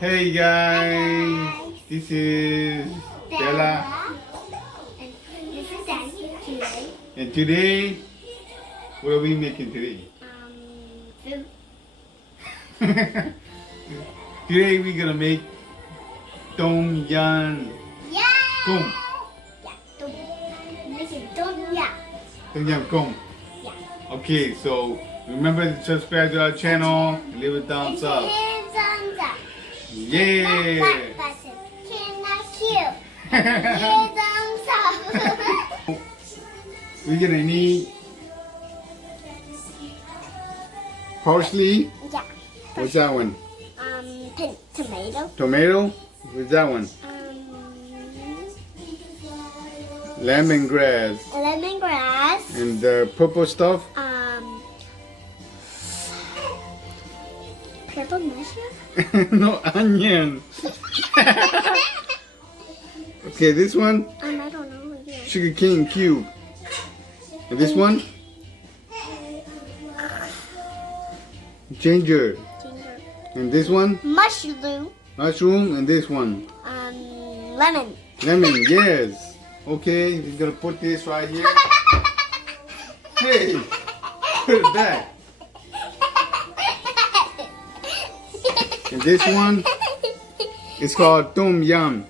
Hey guys, this is Stella, And this is Daddy today. and today, what are we making today? Food. Today we're gonna make Tom Yum Yeah! Goong. Yeah, don't. This is don't, yeah. Tom Yum Goong. Yeah. Okay, so remember to subscribe to our channel, leave a thumbs And up. here's thumbs up. Yeah! That button. Kinda cute. Here's thumbs up. We're gonna need parsley. Yeah. What's that one? Tomato. Tomato. What's that one? Lemongrass. Lemongrass. And the purple stuff. Purple mushroom. No, onion. Okay, this one, I don't know. Yeah. sugar cane cube. And this one, ginger. Ginger. And this one, Mushroom. mushroom. And this one, Lemon. lemon. Yes. Okay, we're gonna put this right here. Hey, put it back. And this one, it's called Tom Yum.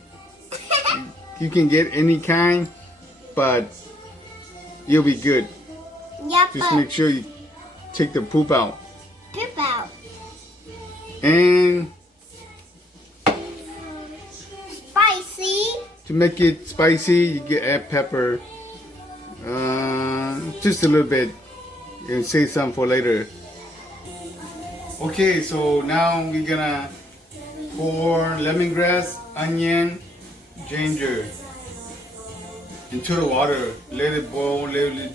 You can get any kind, but you'll be good. Yeah, Just but make sure you take the poop out. poop out. And Spicy. to make it spicy, you can add pepper. Just a little bit. And save some for later. Okay, so now we're gonna pour lemongrass, onion, ginger into the water. Let it boil, let it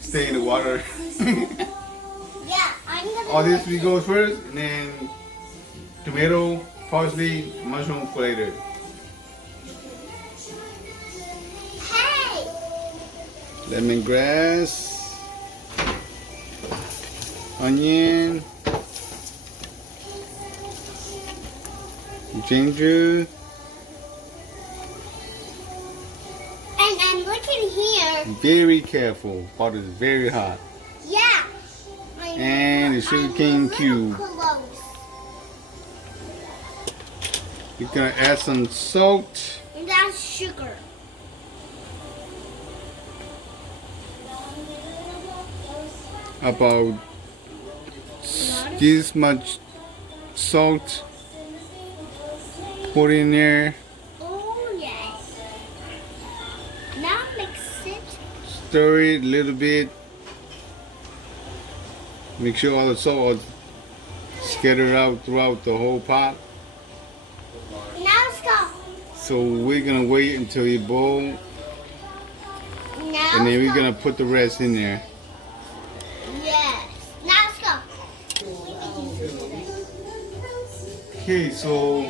stay in the water. Yeah, I'm gonna. All this we go first, and then tomato, parsley, mushroom for later. Hey! Lemongrass, onion, ginger. And I'm looking here. Very careful. Water is very hot. Yeah. And the sugar cane cube. Close. You're gonna add some salt. And that's sugar. About this much salt. Put in there. Oh yes. Now mix it. Stir it a little bit. Make sure all the salt is scattered out throughout the whole pot. Now let's go. So we're gonna wait until it boils, Now and then let's we're go. gonna put the rest in there. Yes. Now let's go. Okay, so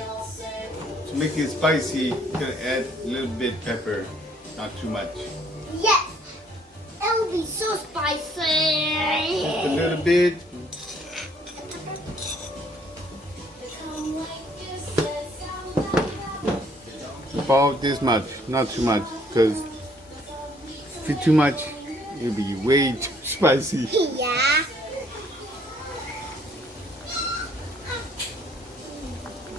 to make it spicy, you're gonna add a little bit pepper, not too much. Yes. It will be so spicy. Just a little bit. About this much, not too much, because if it's too much, it'll be way too spicy. Yeah.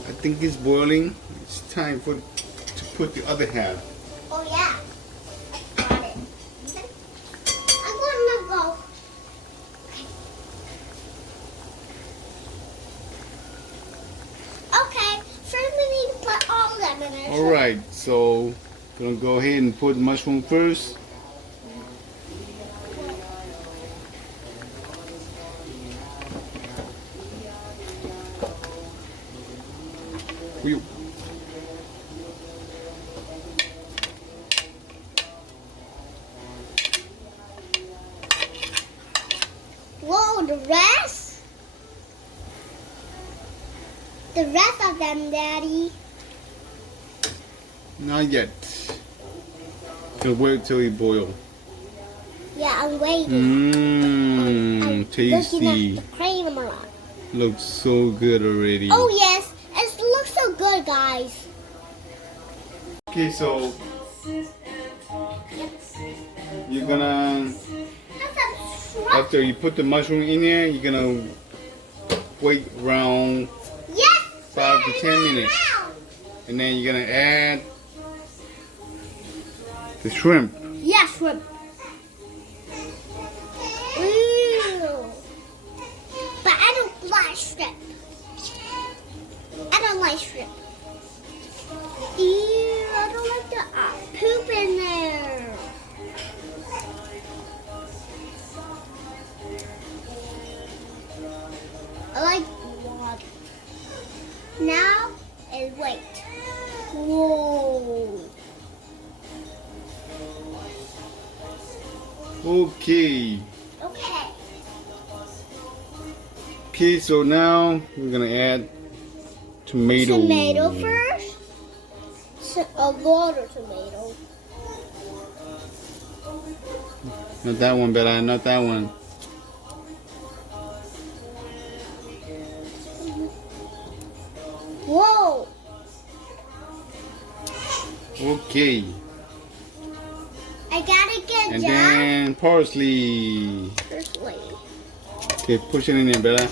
I think it's boiling. It's time to put the other half. Oh yeah. Got it. I'm gonna go. Okay. First we need to put all of them in there. All right, so gonna go ahead and put mushroom first. We Whoa, the rest? The rest of them, Daddy. not yet. Gonna wait till it boil. Yeah, I'm waiting. Mmm, I'm tasty. looking at the cream a lot. looks so good already. Oh yes, it looks so good, guys. Okay, so you're gonna, after you put the mushroom in there, you're gonna wait around Yes. 5 to 10 minutes. And then you're gonna add the shrimp. Yes, shrimp. Ooh. But I don't like shrimp. I don't like shrimp. Ew, I don't like the poop in there. I like water. Now and wait. Whoa. Okay. Okay. Okay, so now we're gonna add tomato. Tomato first. A lot of tomato. Not that one, Bella. Not that one. Whoa. Okay. I gotta get And John. then parsley. Firstly. Okay, push it in there, Bella.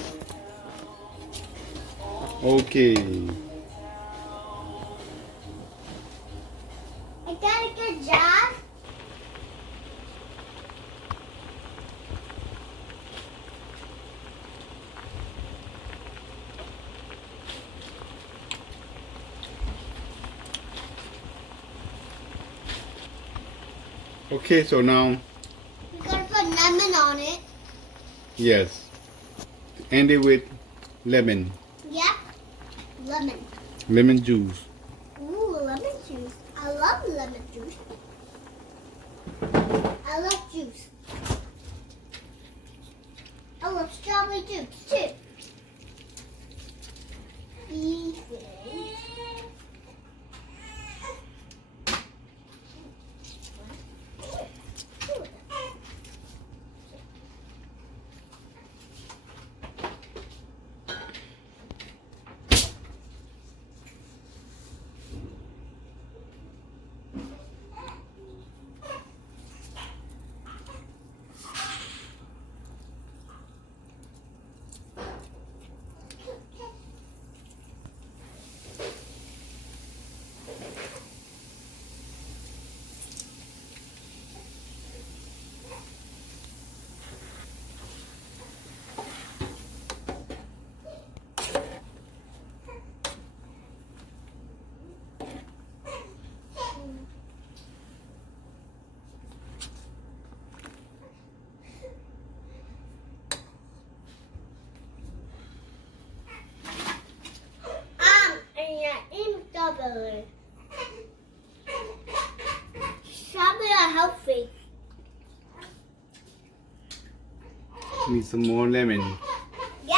Okay. I gotta get John. Okay, so now, We gotta put lemon on it. yes. End it with lemon. Yep. Lemon. Lemon juice. Ooh, lemon juice. I love lemon juice. I love juice. I love strawberry juice too. These things. Strawberry. Strawberry are healthy. Need some more lemon. Yep.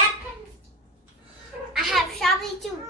I have strawberry too.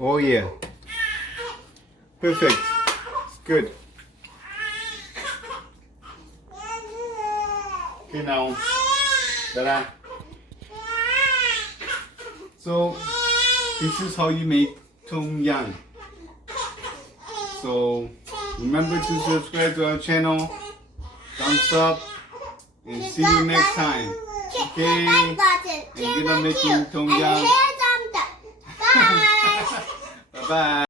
Oh yeah. Perfect. It's good. Okay now. Ta-da. So this is how you make tom yum. So remember to subscribe to our channel. Thumbs up. And see you next time. Okay. And you're gonna make tom yum. Bye. Bye bye.